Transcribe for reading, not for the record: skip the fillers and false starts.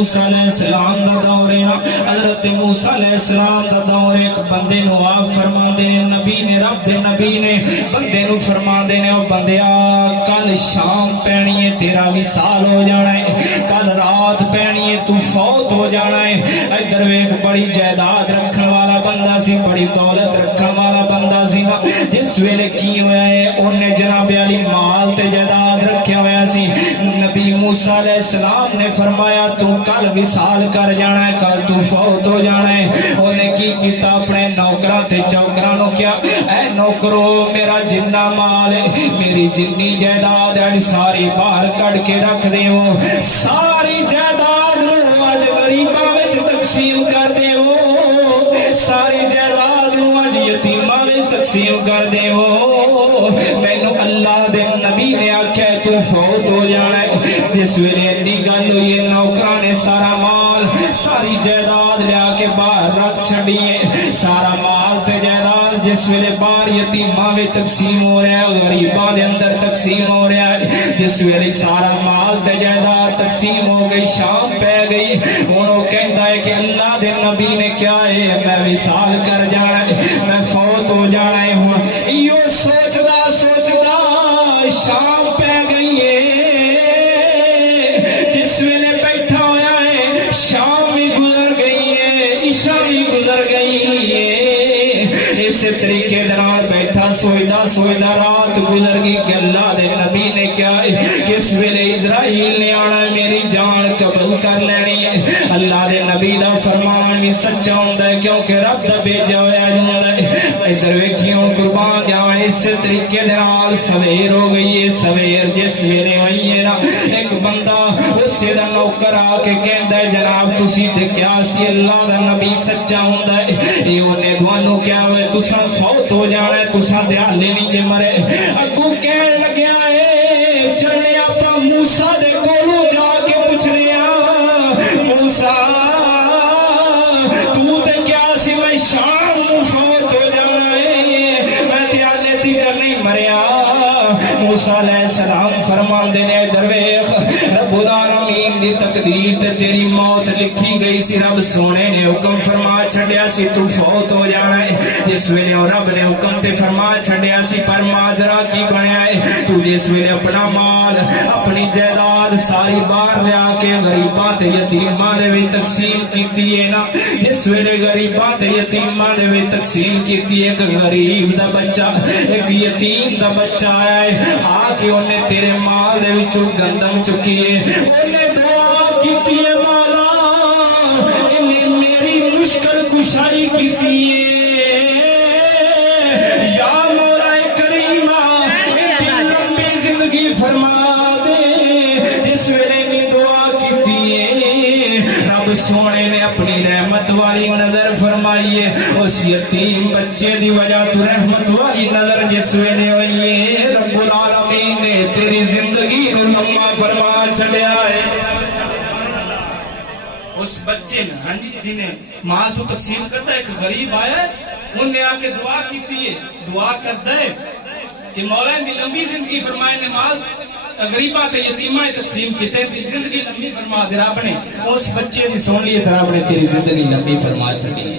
موسیٰ علیہ السلام دا دور ہے. حضرت موسیٰ علیہ السلام دا دور ایک بندے نو آپ فرما دے نبی نے رب دے نبی نے بندے نو فرما دے او بندیا کل شام پینی ہے تیرا وصال ہو جانا ہے کل رات پینی ہے تو فوت ہو جانا ہے. ادھر ویکھ بڑی جائیداد رکھن والا بندہ سی بڑی دولت رکھن والا بندہ سی نا جس ویلے کی ہویا ہے انہیں جناب علی مال تے جائیداد رکھیا ہویا سی. نبی موسیٰ علیہ السلام نے فرمایا تو کل وصال کر جانا ہے کل تو فوت ہو جانا ہے. انہیں کی کیتا اپنے نوکراں تے چوکراں کیا اے نوکرو میرا جنہ مال ہے میری جنی جائیداد ہے ساری باہر کڑ کے رکھ دیو ساری جائیداد نو اج غریباں وچ تقسیم کر دیو ساری جائیداد نو اج یتیماں وچ تقسیم کر دیو. مینوں اللہ دے نبی نے آکھیا تو فوت ہو جانا ہے. جس ویلے دی گل ہوئی نوکراں نے سارا مال ساری جائیداد لیا کے باہر رکھ چھڑی ہے سارا مال تے جائیداد جس ویلے باہر یتیماں میں تقسیم ہو رہا ہے غریباں دے اندر تقسیم ہو رہا ہے. جس ویلے سارا مال تے جائیداد تقسیم ہو گئی شام پہ گئی ہن او کہندا ہے کہ اللہ دے نبی نے کیا ہے میں وصال کر جانا ہے میں فوت ہو جانا ہے. ہن ایو سوچدا سوچدا شام پہ گئی ہے جس ویلے بیٹھا ہویا ہے شام بھی گزر گئی ہے عشاء بھی گزر گئی ہے. اس طریقے دنال بیٹھا سوچدا سوچدا رات گزر گئی کہ اللہ دے نبی نے کیا ہے کس ویلے اسرائیل نے آنا میری جان قبول کر لینی ہے. اللہ دے نبی دا فرمان بھی سچا ہوندا ہے کیونکہ رب دا بھیجا ہویا ہوندا ہے. ادھر ویکھیو قربان جاواں اس طریقے دنال سویر ہو گئی ہے. سویر جس ویلے ہوئی ہے نا ایک بندہ اس دا نوکر آ کے کہندا ہے جناب تسی تے کیا سی اللہ دا نبی سچا ہوندا ہے اے اونے تھانوں کیا ہوئے تساں فوت ہو جانا ہے تساں تے حالے نہیں جے مرے. اگوں کہن لگیا ہے چلنے آپا موسیٰ دے کولوں جا کے پوچھنے موسیٰ تو تے کیا سی میں شام فوت ہو جانا ہے میں تے حالے تیکر نہیں مریا. موسیٰ علیہ السلام فرماندے نے درویش رب العالمین دی تقدیر تے تیری موت لکھی گئی سی رب سونے نے حکم فرما چھڑیا سی تو فوت ہو جانا ہے. جس ویلے رب نے حکم تے فرما چھڑیا سی پر ماجرا کی بنیا ہے تو جس ویلے اپنا مال اپنی جائیداد ساری باہر لیا کے غریباں تے یتیماں دے وچ تقسیم کیتی ہے نا جس ویلے غریباں تے یتیماں دے وچ تقسیم کیتی ہے ایک غریب دا بچہ ایک یتیم دا بچہ آیا ہے آ کے انہیں تیرے مال دے وچوں گندم چکی ہے انہیں دعا کیتی ہے مولا انہیں میری مشکل کشائی کیتی ہے یا مولا کریمہ اتنی لمبی زندگی فرما دے. جس ویلے میں دعا کیتی ہے رب سونے نے اپنی رحمت والی نظر فرمائی ہے اس یتیم بچے دی وجہ تو رحمت والی نظر جس ویلے ہوئی ہے رب العالمین نے تیری زندگی نو لمبا فرما چھڑیا ہے. اس بچے نے ہاں جی جنہیں مال تو تقسیم کرتا ہے ایک غریب آیا ہے انہوں نے آ کے دعا کیتی ہے دعا کرتا ہے کہ مولا دی لمبی زندگی فرمائے نے مال غریباں تے یتیماں تقسیم کیتے زندگی لمبی فرما دے رب نے اس بچے دی سن لی تے رب نے تیری زندگی لمبی فرما چھڑی.